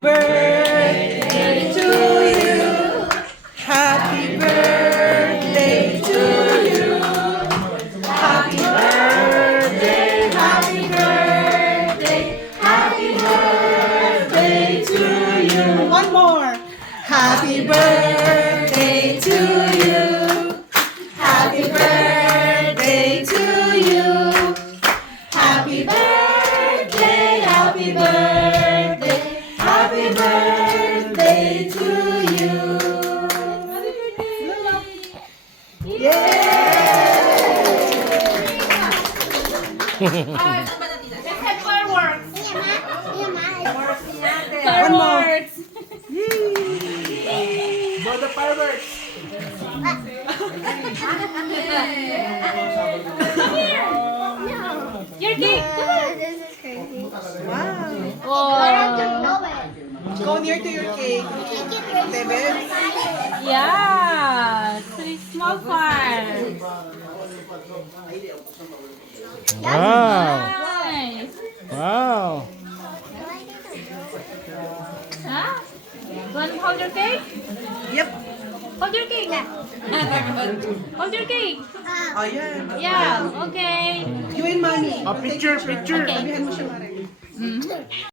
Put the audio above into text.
Birthday to you. Happy birthday to you. Happy birthday, happy birthday, happy birthday to you. One more. Happy birthday to you. Happy birthday to you. Happy birthday, happy birthday. Happy birthday to you. Yay! Let's have fireworks. One more. Fireworks. Blow the fireworks. Your cake. Come on. This is crazy. Wow. Oh. Go near to your cake. David. Yeah. Three small fire. Wow! Nice. Wow! Huh? You want to hold your cake? Yep. Hold your cake. Hold your cake. Ayan. Yeah. Okay. You and mommy. A picture, picture! Okay. Sabihan mo siya, Mare.